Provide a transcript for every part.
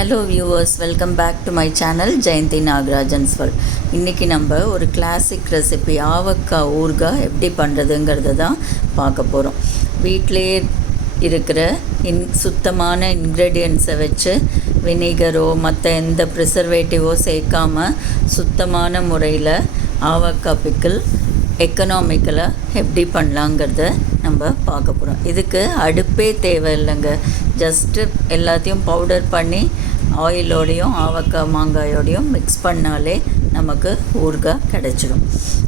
Hello viewers, welcome back to my channel Jayanthi Nagarajan's world. இன்றைக்கி நம்ம ஒரு கிளாசிக் ரெசிபி ஆவக்காய் ஊறுகாய் எப்படி பண்ணுறதுங்கிறத தான் பார்க்க போகிறோம். வீட்டிலேயே இருக்கிற சுத்தமான இன்க்ரீடியன்ஸை வச்சு வினிகரோ மற்ற எந்த ப்ரிசர்வேட்டிவோ சேர்க்காமல் சுத்தமான முறையில் ஆவக்காய் பிக்கிள் எக்கனாமிக்கலாக எப்படி பண்ணலாங்கிறத நம்ம பார்க்க போகிறோம். இதுக்கு அடுப்பே தேவையில்லைங்க. ஜஸ்ட்டு எல்லாத்தையும் பவுடர் பண்ணி ஆயிலோடையும் ஆவக்காய் மாங்காயோடையும் மிக்ஸ் பண்ணாலே நமக்கு ஊறுகாய் கிடச்சிடும்.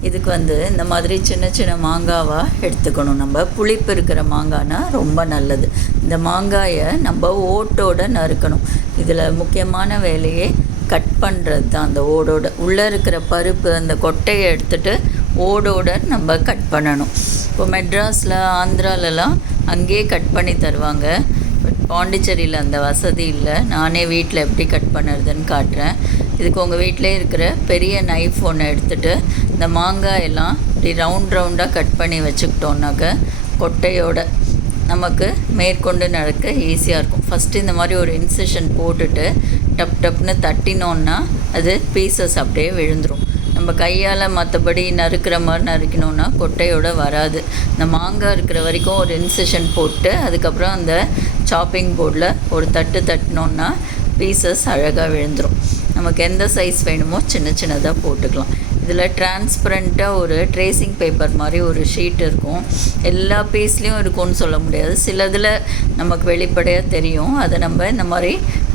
இதுக்கு இந்த மாதிரி சின்ன சின்ன மாங்காவாக எடுத்துக்கணும். நம்ம புளிப்பு இருக்கிற மாங்காய்னா ரொம்ப நல்லது. இந்த மாங்காயை நம்ம ஓட்டோடு நறுக்கணும். இதில் முக்கியமான வேலையே கட் பண்ணுறது தான். அந்த ஓடோட உள்ளே இருக்கிற பருப்பு அந்த கொட்டையை எடுத்துகிட்டு ஓடோடு நம்ம கட் பண்ணணும். இப்போ மெட்ராஸில் ஆந்திராலலாம் அங்கேயே கட் பண்ணி தருவாங்க. பட் பாண்டிச்சேரியில் அந்த வசதி இல்லை. நானே வீட்டில் எப்படி கட் பண்ணுறதுன்னு காட்டுறேன். இதுக்கு உங்கள் வீட்டிலே இருக்கிற பெரிய நைஃப் ஒன்று எடுத்துகிட்டு இந்த மாங்காயெல்லாம் இப்படி ரவுண்டாக கட் பண்ணி வச்சுக்கிட்டோன்னாக்க கொட்டையோட நமக்கு மேற்கொண்டு நடக்க ஈஸியாக இருக்கும். ஃபஸ்ட்டு இந்த மாதிரி ஒரு இன்சிஷன் போட்டுட்டு டப்னு தட்டினோன்னா அது பீசஸ் அப்படியே விழுந்துடும். நம்ம கையால் மற்றபடி நறுக்கிற மாதிரி நறுக்கணுன்னா கொட்டையோடு வராது. இந்த மாங்காய் இருக்கிற வரைக்கும் ஒரு இன்சிஷன் போட்டு அதுக்கப்புறம் அந்த சாப்பிங் போர்டில் ஒரு தட்டினோன்னா பீசஸ் அழகாக விழுந்துடும். நமக்கு எந்த சைஸ் வேணுமோ சின்னதாக போட்டுக்கலாம். இதில் டிரான்ஸ்பரண்ட்டாக ஒரு ட்ரேசிங் பேப்பர் மாதிரி ஒரு ஷீட் இருக்கும். எல்லா பீஸ்லேயும் இருக்கும்னு சொல்ல முடியாது. சிலதில் நமக்கு வெளிப்படையாக தெரியும். அதை நம்ம இந்த மாதிரி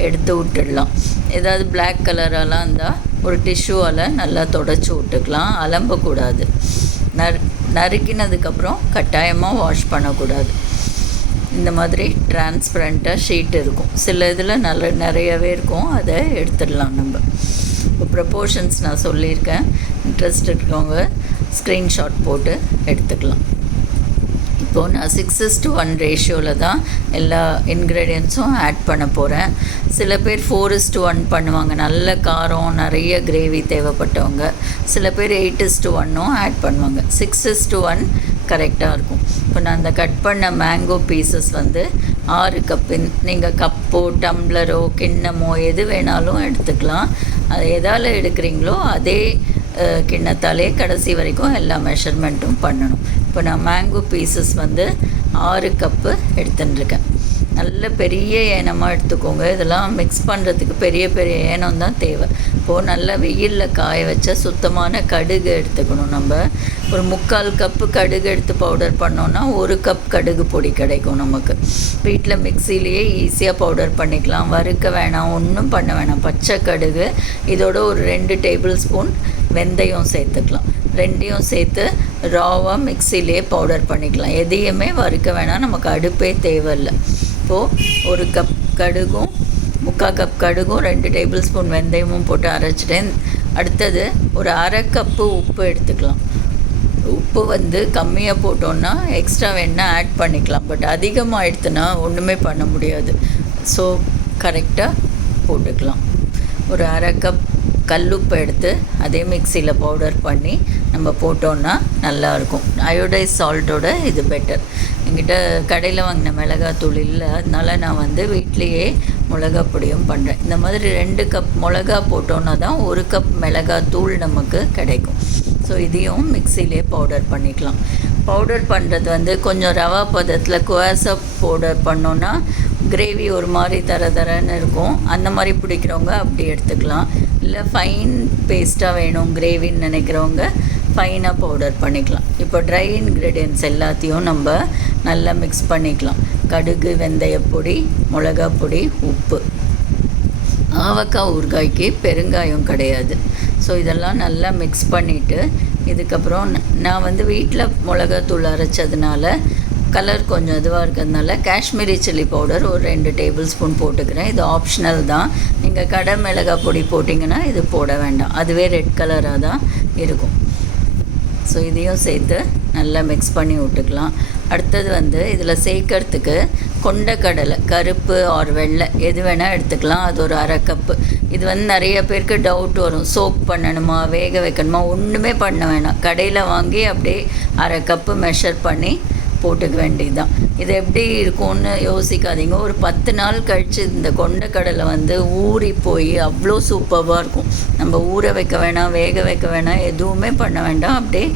எடுத்து விட்டுடலாம். ஏதாவது பிளாக் கலரெல்லாம் இருந்தால் ஒரு டிஷ்யூவால் நல்லா தொடச்சி விட்டுக்கலாம். அலம்பக்கூடாது. நறுக்கினதுக்கப்புறம் கட்டாயமாக வாஷ் பண்ணக்கூடாது. இந்த மாதிரி டிரான்ஸ்பரண்ட்டாக ஷீட் இருக்கும். சில இதில் நிறையவே இருக்கும். அதை எடுத்துடலாம். நம்ம இப்போ ப்ரப்போர்ஷன்ஸ் நான் சொல்லியிருக்கேன். இன்ட்ரெஸ்ட் இருக்கவங்க ஸ்க்ரீன்ஷாட் போட்டு எடுத்துக்கலாம். இப்போது நான் 6:1 ரேஷியோவில் தான் எல்லா இன்க்ரீடியன்ஸும் ஆட் பண்ண போகிறேன். சில பேர் 4:1 பண்ணுவாங்க. நல்ல காரம் நிறைய கிரேவி தேவைப்பட்டவங்க. சில பேர் 8:1 ஆட் பண்ணுவாங்க. 6:1 கரெக்டாக இருக்கும். இப்போ நான் அந்த கட் பண்ண மேங்கோ பீசஸ் 6 கப்பு. நீங்கள் கப்போ டம்ளரோ கிண்ணமோ எது வேணாலும் எடுத்துக்கலாம். அது எதால் எடுக்கிறீங்களோ அதே கிண்ணத்தாலே கடைசி வரைக்கும் எல்லா மெஷர்மெண்ட்டும் பண்ணணும். இப்போ நான் மேங்கோ பீசஸ் 6 கப்பு எடுத்துட்டுருக்கேன். நல்ல பெரிய ஏனமாக எடுத்துக்கோங்க. இதெல்லாம் மிக்ஸ் பண்ணுறதுக்கு பெரிய ஏனம் தான் தேவை. இப்போது நல்லா வெயிலில் காய வச்ச சுத்தமான கடுகு எடுத்துக்கணும். நம்ம ஒரு 3/4 கப்பு கடுகு எடுத்து பவுடர் பண்ணோன்னா 1 கப் கடுகு பொடி கிடைக்கும் நமக்கு. வீட்டில் மிக்சிலேயே ஈஸியாக பவுடர் பண்ணிக்கலாம். வறுக்க வேணாம், ஒன்றும் பண்ண வேணாம். பச்சை கடுகு இதோட ஒரு 2 டேபிள் ஸ்பூன் வெந்தயம் சேர்த்துக்கலாம். ரெண்டையும் சேர்த்து ராவாக மிக்சிலே பவுடர் பண்ணிக்கலாம். எதையுமே வறுக்க வேணாம். நமக்கு அடுப்பே தேவையில்லை. இப்போது 1 கப் கடுகும் 3/4 கப் கடுகும் 2 டேபிள் ஸ்பூன் வெந்தயமும் போட்டு அரைச்சிட்டேன். அடுத்தது ஒரு 1/2 கப்பு உப்பு எடுத்துக்கலாம். உப்பு கம்மியாக போட்டோன்னா எக்ஸ்ட்ரா வேணால் ஆட் பண்ணிக்கலாம். பட் அதிகமாக எடுத்துனா ஒன்றுமே பண்ண முடியாது. ஸோ கரெக்டாக போட்டுக்கலாம். ஒரு 1/2 கப் கல்லுப்பு எடுத்து அதே மிக்சியில் பவுடர் பண்ணி நம்ம போட்டோன்னா நல்லாயிருக்கும். அயோடைஸ் சால்ட்டோட இது பெட்டர். என்கிட்ட கடையில் வாங்கின மிளகாத்தூள் இல்லை. அதனால் நான் வீட்லேயே மிளகாப்பொடியும் பண்ணுறேன். இந்த மாதிரி 2 கப் மிளகா போட்டோன்னா தான் 1 கப் மிளகாத்தூள் நமக்கு கிடைக்கும். ஸோ இதையும் மிக்சிலே பவுடர் பண்ணிக்கலாம். பவுடர் பண்ணுறது கொஞ்சம் ரவா பதத்தில் குவாஸா பவுடர் பண்ணோன்னா கிரேவி ஒரு மாதிரி தரன்னு இருக்கும். அந்த மாதிரி பிடிக்கிறவங்க அப்படி எடுத்துக்கலாம். இல்லை ஃபைன் பேஸ்ட்டாக வேணும் கிரேவின்னு நினைக்கிறவங்க ஃபைனாக பவுடர் பண்ணிக்கலாம். இப்போ ட்ரை இன்க்ரீடியன்ட்ஸ் எல்லாத்தையும் நம்ம நல்லா மிக்ஸ் பண்ணிக்கலாம். கடுகு, வெந்தயப்பொடி, மிளகா பொடி, உப்பு. ஆவக்காய் ஊறுகாய்க்கு பெருங்காயம் கிடையாது. ஸோ இதெல்லாம் நல்லா மிக்ஸ் பண்ணிவிட்டு இதுக்கப்புறம் நான் வீட்டில் மிளகாத்தூள் அரைச்சதுனால கலர் கொஞ்சம் இதுவாக இருக்கிறதுனால காஷ்மீரி சில்லி பவுடர் ஒரு 2 டேபிள் ஸ்பூன் போட்டுக்கிறேன். இது ஆப்ஷனல் தான். நீங்கள் கடை மிளகாய் பொடி போட்டிங்கன்னா இது போட வேண்டாம். அதுவே ரெட் கலராக தான் இருக்கும். ஸோ இதையும் சேர்த்து நல்லா மிக்ஸ் பண்ணி விட்டுக்கலாம். அடுத்தது இதில் சேர்க்கறதுக்கு கொண்டக்கடலை, கருப்பு ஆர் வெள்ளை எது வேணால் எடுத்துக்கலாம். அது ஒரு 1/2 கப்பு. இது நிறைய பேருக்கு டவுட் வரும். சோக் பண்ணணுமா, வேக வைக்கணுமா? ஒன்றுமே பண்ண வேணாம். கடையில் வாங்கி அப்படியே 1/2 கப்பு மெஷர் பண்ணி போட்டுக்க வேண்டியதுதான். இது எப்படி இருக்கும்னு யோசிக்காதீங்க. ஒரு 10 நாள் கழித்து இந்த கொண்டக்கடலை வந்து ஊறி போய் அவ்வளோ சூப்பராக இருக்கும். நம்ம ஊற வைக்க வேணாம், வேக வைக்க வேணாம், எதுவுமே பண்ண வேண்டாம். அப்படியே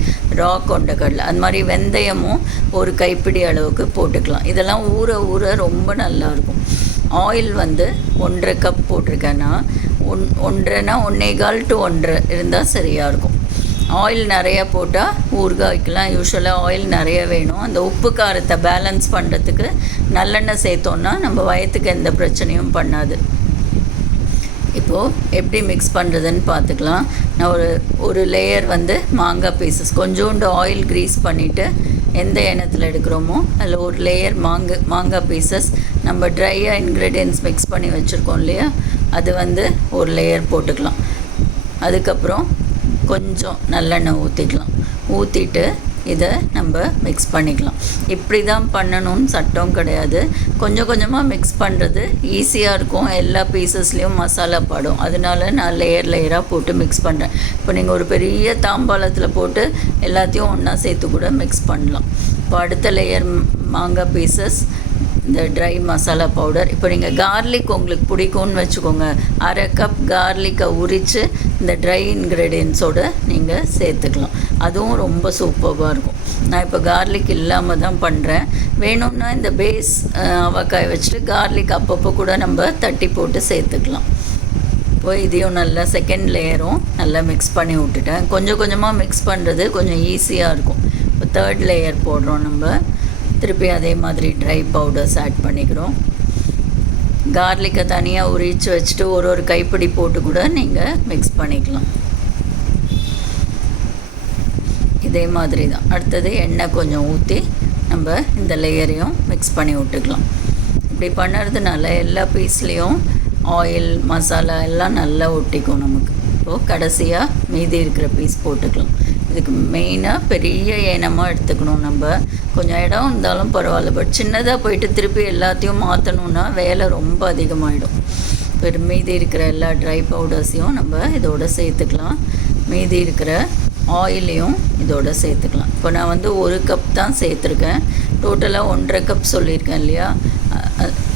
ரா கொண்டக்கடலை. அது மாதிரி வெந்தயமும் ஒரு கைப்பிடி அளவுக்கு போட்டுக்கலாம். இதெல்லாம் ஊற ஊற ரொம்ப நல்லாயிருக்கும். ஆயில் வந்து 1.5 கப் போட்டிருக்கேன்னா 1.5னா 1.25 to 1.5 இருந்தால் சரியாக இருக்கும். ஆயில் நிறையா போட்டால் ஊறுகாய்க்கெலாம் யூஸ்வலாக ஆயில் நிறைய வேணும். அந்த உப்பு காரத்தை பேலன்ஸ் பண்ணுறதுக்கு நல்லெண்ணெய் சேர்த்தோன்னா நம்ம வயிற்றுக்கு எந்த பிரச்சனையும் பண்ணாது. இப்போது எப்படி மிக்ஸ் பண்ணுறதுன்னு பார்த்துக்கலாம். நான் ஒரு லேயர் வந்து மாங்காய் பீசஸ் கொஞ்சோண்டு ஆயில் க்ரீஸ் பண்ணிவிட்டு எந்த எண்ணத்தில் எடுக்கிறோமோ அதில் ஒரு லேயர் மாங்காய் பீசஸ் நம்ம ட்ரையாக இன்க்ரீடியன்ட்ஸ் மிக்ஸ் பண்ணி வச்சுருக்கோம் இல்லையா, அது வந்து ஒரு லேயர் போட்டுக்கலாம். அதுக்கப்புறம் கொஞ்சம் நல்லெண்ணெய் ஊற்றிட்டு இதை நம்ம மிக்ஸ் பண்ணிக்கலாம். இப்படி தான் பண்ணணும்னு சட்டம் கிடையாது. கொஞ்சம் கொஞ்சமாக மிக்ஸ் பண்ணுறது ஈஸியாக இருக்கும். எல்லா பீசஸ்லேயும் மசாலா படும். அதனால நான் லேயராக போட்டு மிக்ஸ் பண்ணுறேன். இப்போ நீங்கள் ஒரு பெரிய தாம்பாளத்தில் போட்டு எல்லாத்தையும் ஒன்றா சேர்த்து கூட மிக்ஸ் பண்ணலாம். இப்போ அடுத்த லேயர் மாங்காய் பீசஸ், இந்த ட்ரை மசாலா பவுடர். இப்போ நீங்கள் கார்லிக் உங்களுக்கு பிடிக்கும்னு வச்சுக்கோங்க, 1/2 கப் கார்லிக்கை உரித்து இந்த ட்ரை இன்க்ரீடியன்ஸோடு நீங்கள் சேர்த்துக்கலாம். அதுவும் ரொம்ப சூப்பராக இருக்கும். நான் இப்போ கார்லிக் இல்லாமல் தான் பண்ணுறேன். வேணும்னா இந்த பேஸ் அவக்காய் வச்சுட்டு கார்லிக் அப்பப்போ கூட நம்ம தட்டி போட்டு சேர்த்துக்கலாம். இப்போ இதையும் நல்லா செகண்ட் லேயரும் நல்லா மிக்ஸ் பண்ணி விட்டுட்டேன். கொஞ்சம் கொஞ்சமாக மிக்ஸ் பண்ணுறது கொஞ்சம் ஈஸியாக இருக்கும். இப்போ 3rd லேயர் போடுறோம். நம்ம திருப்பி அதே மாதிரி ட்ரை பவுடர்ஸ் ஆட் பண்ணிக்கிறோம். கார்லிக்கை தனியாக உரித்து வச்சுட்டு ஒரு கைப்பிடி போட்டு கூட நீங்கள் மிக்ஸ் பண்ணிக்கலாம். இதே மாதிரி தான். அடுத்தது எண்ணெய் கொஞ்சம் ஊற்றி நம்ம இந்த லேயரையும் மிக்ஸ் பண்ணி விட்டுக்கலாம். இப்படி பண்ணுறதுனால எல்லா பீஸ்லேயும் ஆயில் மசாலா எல்லாம் நல்லா ஒட்டிக்கும் நமக்கு. இப்போது கடைசியாக மீதி இருக்கிற பீஸ் போட்டுக்கலாம். இதுக்கு மெயினாக பெரிய ஏனமாக எடுத்துக்கணும். நம்ம கொஞ்சம் இடம் இருந்தாலும் பரவாயில்ல, பட் சின்னதாக போயிட்டு திருப்பி எல்லாத்தையும் மாற்றணுன்னா வேலை ரொம்ப அதிகமாகிடும். இப்போ மீதி இருக்கிற எல்லா ட்ரை பவுடர்ஸையும் நம்ம இதோட சேர்த்துக்கலாம். மீதி இருக்கிற ஆயிலையும் இதோட சேர்த்துக்கலாம். இப்போ நான் வந்து 1 கப் தான் சேர்த்துருக்கேன். டோட்டலாக 1.5 கப் சொல்லியிருக்கேன் இல்லையா,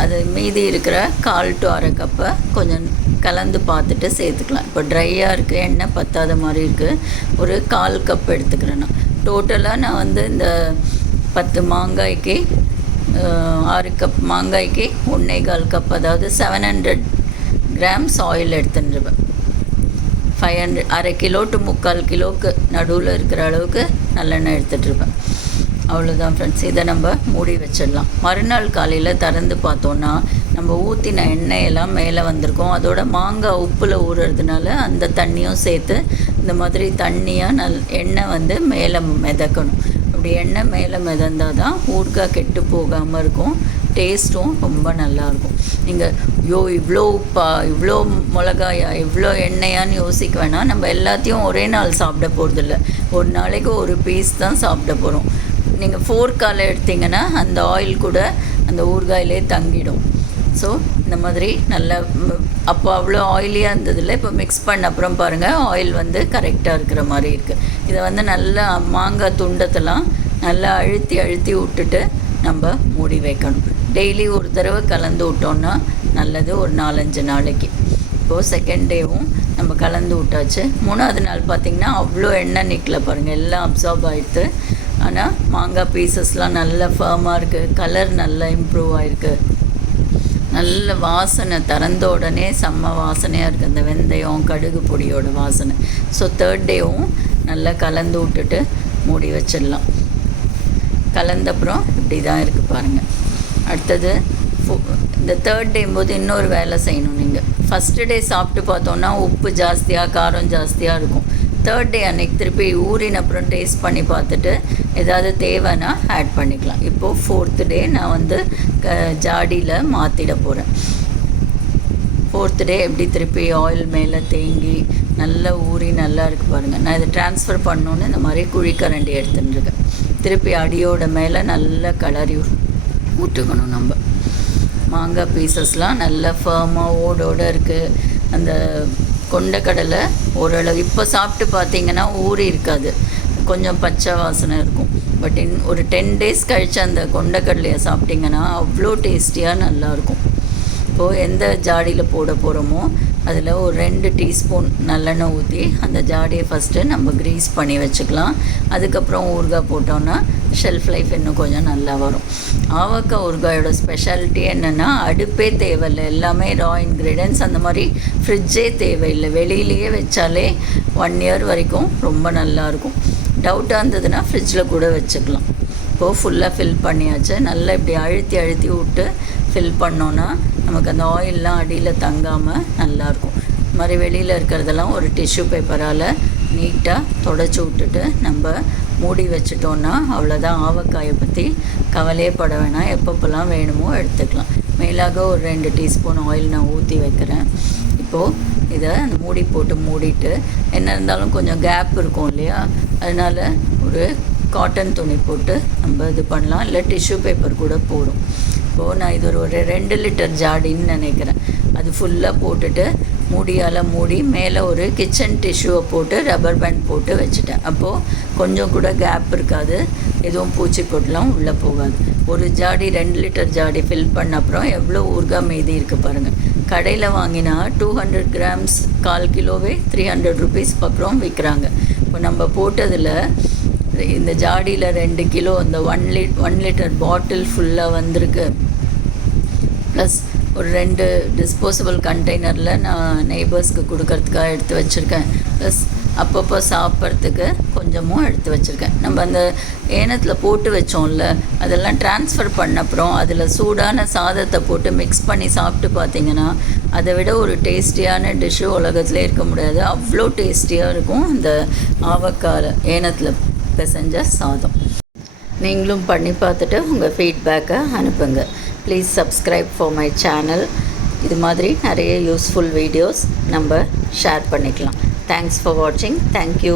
அது மீதி இருக்கிற 1/4 to 1/2 கப்பை கொஞ்சம் கலந்து பார்த்துட்டு சேர்த்துக்கலாம். இப்போ ட்ரையாக இருக்குது, எண்ணெய் பத்தாத மாதிரி இருக்குது, ஒரு 1/4 கப் எடுத்துக்கிறேன். நான் டோட்டலாக நான் வந்து இந்த 10 மாங்காய்க்கு 6 கப் மாங்காய்க்கு 1.25 கப், அதாவது 700 grams ஆயில் எடுத்துட்டுருப்பேன். 500 1/2 கிலோ to 3/4 கிலோவுக்கு நடுவில் இருக்கிற அளவுக்கு நல்லெண்ணெய் எடுத்துகிட்ருப்பேன். அவ்வளோதான் ஃப்ரெண்ட்ஸ். இதை நம்ம மூடி வச்சிடலாம். மறுநாள் காலையில் திறந்து பார்த்தோன்னா நம்ம ஊற்றின எண்ணெயெல்லாம் மேலே வந்திருக்கோம். அதோட மாங்காய் உப்பில் ஊறுறதுனால அந்த தண்ணியும் சேர்த்து இந்த மாதிரி தண்ணியாக எண்ணெய் வந்து மேலே மிதக்கணும். அப்படி எண்ணெய் மேலே மிதந்தால் தான் ஊறுகாய் கெட்டு போகாமல் இருக்கும். டேஸ்ட்டும் ரொம்ப நல்லாயிருக்கும். நீங்கள் இவ்வளோ உப்பா, இவ்வளோ மிளகாயா, இவ்வளோ எண்ணெயான்னு யோசிக்க வேணாம். நம்ம எல்லாத்தையும் ஒரே நாள் சாப்பிட போகிறதில்ல. ஒரு நாளைக்கு ஒரு பீஸ் தான் சாப்பிட போகிறோம். நீங்கள் ஃபோர்க்கால் எடுத்திங்கன்னா அந்த ஆயில் கூட அந்த ஊறுகாயிலே தங்கிடும். ஸோ இந்த மாதிரி நல்லா அப்போ அவ்வளோ ஆயிலியாக இருந்ததில்லை. இப்போ மிக்ஸ் பண்ண அப்புறம் பாருங்கள் ஆயில் வந்து கரெக்டாக இருக்கிற மாதிரி இருக்குது. இதை வந்து நல்லா மாங்காய் துண்டத்தெல்லாம் நல்லா அழுத்தி விட்டுட்டு நம்ம மூடி வைக்கணும். டெய்லி ஒரு தடவை கலந்து விட்டோன்னா நல்லது, ஒரு 4-5 நாளைக்கு. இப்போது செகண்ட் டேவும் நம்ம கலந்து விட்டாச்சு. 3ஆவது நாள் பார்த்திங்கன்னா அவ்வளோ எண்ணெய் நிற்கல பாருங்கள், எல்லாம் அப்சார்ப் ஆகிடுது. ஆனால் மாங்காய் பீசஸ்லாம் நல்லா ஃபர்மாக இருக்குது, கலர் நல்லா இம்ப்ரூவ் ஆகிருக்கு, நல்ல வாசனை, திறந்த உடனே செம்ம வாசனையாக இருக்குது அந்த வெந்தயம் கடுகு பொடியோட வாசனை. ஸோ 3rd டேவும் நல்லா கலந்து விட்டுட்டு மூடி வச்சிடலாம். கலந்தப்புறம் இப்படி தான் இருக்குது பாருங்கள். அடுத்தது இந்த 3rd டே போது இன்னொரு வேலை செய்யணும். நீங்கள் ஃபஸ்ட்டு டே சாப்பிட்டு பார்த்தோன்னா உப்பு ஜாஸ்தியாக காரம் ஜாஸ்தியாக இருக்கும். 3rd டே அன்றைக்கி திருப்பி ஊறின அப்புறம் டேஸ்ட் பண்ணி பார்த்துட்டு ஏதாவது தேவைன்னா ஆட் பண்ணிக்கலாம். இப்போது 4th டே நான் வந்து ஜாடியில் மாற்றிட போகிறேன். 4th டே எப்படி திருப்பி ஆயில் மேலே தேங்கி நல்லா ஊறி நல்லா இருக்குது பாருங்கள். நான் இதை ட்ரான்ஸ்ஃபர் பண்ணணுன்னு இந்த மாதிரி குழிக்கரண்டி எடுத்துட்டுருக்கேன். திருப்பி அடியோட மேலே நல்லா கலரி விட்டுக்கணும். நம்ம மாங்காய் பீசஸ்லாம் நல்லா ஃபர்மாக ஓடோடு இருக்குது. அந்த கொண்டக்கடலை ஓரளவு இப்போ சாப்பிட்டு பார்த்தீங்கன்னா ஊறி இருக்காது, கொஞ்சம் பச்சை வாசனை இருக்கும். பட் ஒரு 10 days கழித்து அந்த கொண்டக்கடலையை சாப்பிட்டிங்கன்னா அவ்வளோ டேஸ்டியாக நல்லாயிருக்கும். இப்போது எந்த ஜாடியில் போட போகிறோமோ அதில் ஒரு 2 டீஸ்பூன் நல்லெண்ணெய் ஊற்றி அந்த ஜாடியை ஃபஸ்ட்டு நம்ம க்ரீஸ் பண்ணி வச்சுக்கலாம். அதுக்கப்புறம் ஊறுகாய் போட்டோன்னா ஷெல்ஃப் லைஃப் இன்னும் கொஞ்சம் நல்லா வரும். ஆவக்காய் ஊறுகாயோட ஸ்பெஷாலிட்டி என்னென்னா அடுப்பே தேவையில்லை, எல்லாமே ரா இன்க்ரீடியன்ஸ், அந்த மாதிரி ஃப்ரிட்ஜே தேவையில்லை, வெளியிலேயே வச்சாலே 1 year வரைக்கும் ரொம்ப நல்லாயிருக்கும். டவுட்டாக இருந்ததுன்னா ஃப்ரிட்ஜில் கூட வச்சுக்கலாம். இப்போது ஃபுல்லாக ஃபில் பண்ணியாச்சு. நல்லா இப்படி அழுத்தி அழுத்தி விட்டு ஃபில் பண்ணோன்னா நமக்கு அந்த ஆயிலெலாம் அடியில் தங்காமல் நல்லாயிருக்கும். இது மாதிரி வெளியில் இருக்கிறதெல்லாம் ஒரு டிஷ்யூ பேப்பரால் நீட்டாக தொடச்சி விட்டுட்டு நம்ம மூடி வச்சிட்டோன்னா அவ்வளோதான். ஆவக்காயை பற்றி கவலையே பட வேணாம், எப்பப்போலாம் வேணுமோ எடுத்துக்கலாம். மேலாக ஒரு 2 டீஸ்பூன் ஆயில் நான் ஊற்றி வைக்கிறேன். இப்போது இதை அந்த மூடி போட்டு மூடிட்டு, என்ன இருந்தாலும் கொஞ்சம் கேப் இருக்கும் இல்லையா, அதனால் ஒரு காட்டன் துணி போட்டு நம்ம இது பண்ணலாம், இல்லை டிஷ்யூ பேப்பர் கூட போடும். இப்போது நான் இது ஒரு 2 லிட்டர் ஜாடின்னு நினைக்கிறேன். அது ஃபுல்லாக போட்டுட்டு மூடியால் மூடி மேலே ஒரு கிச்சன் டிஷ்யூவை போட்டு ரப்பர் பேண்ட் போட்டு வச்சுட்டேன். அப்போது கொஞ்சம் கூட கேப் இருக்காது, எதுவும் பூச்சி போட்டுலாம் உள்ளே போகாது. ஒரு ஜாடி 2 லிட்டர் ஜாடி ஃபில் பண்ண அப்புறம் எவ்வளோ ஊறுகாய் மீதி இருக்குது பாருங்கள். கடையில் வாங்கினா 200 grams 1/4 கிலோவே 300 rupees பக்கம் விற்கிறாங்க. இப்போ நம்ம போட்டதில் இந்த ஜாடியில் 2 கிலோ இந்த 1 லிட்டர் பாட்டில் ஃபுல்லாக வந்திருக்கு. ப்ளஸ் ஒரு 2 டிஸ்போசபிள் கண்டெய்னரில் நான் நெய்பர்ஸ்க்கு கொடுக்கறதுக்காக எடுத்து வச்சுருக்கேன். ப்ளஸ் அப்பப்போ சாப்பிட்றதுக்கு கொஞ்சமும் எடுத்து வச்சுருக்கேன். நம்ம அந்த ஏனத்தில் போட்டு வச்சோம்ல, அதெல்லாம் ட்ரான்ஸ்ஃபர் பண்ண அப்புறம் அதில் சூடான சாதத்தை போட்டு மிக்ஸ் பண்ணி சாப்பிட்டு பார்த்தீங்கன்னா அதை விட ஒரு டேஸ்டியான டிஷ்ஷு உலகத்துலேயே இருக்க முடியாது. அவ்வளோ டேஸ்டியாக இருக்கும் அந்த ஆவக்காய் ஏனத்தில் பிசைஞ்ச சாதம். நீங்களும் பண்ணி பார்த்துட்டு உங்கள் ஃபீட்பேக்கை அனுப்புங்க. Please subscribe for my channel. இது மாதிரி நிறைய யூஸ்ஃபுல் வீடியோஸ் நம்ம ஷேர் பண்ணிக்கலாம். தேங்க்ஸ் ஃபார் வாட்சிங். தேங்க்யூ.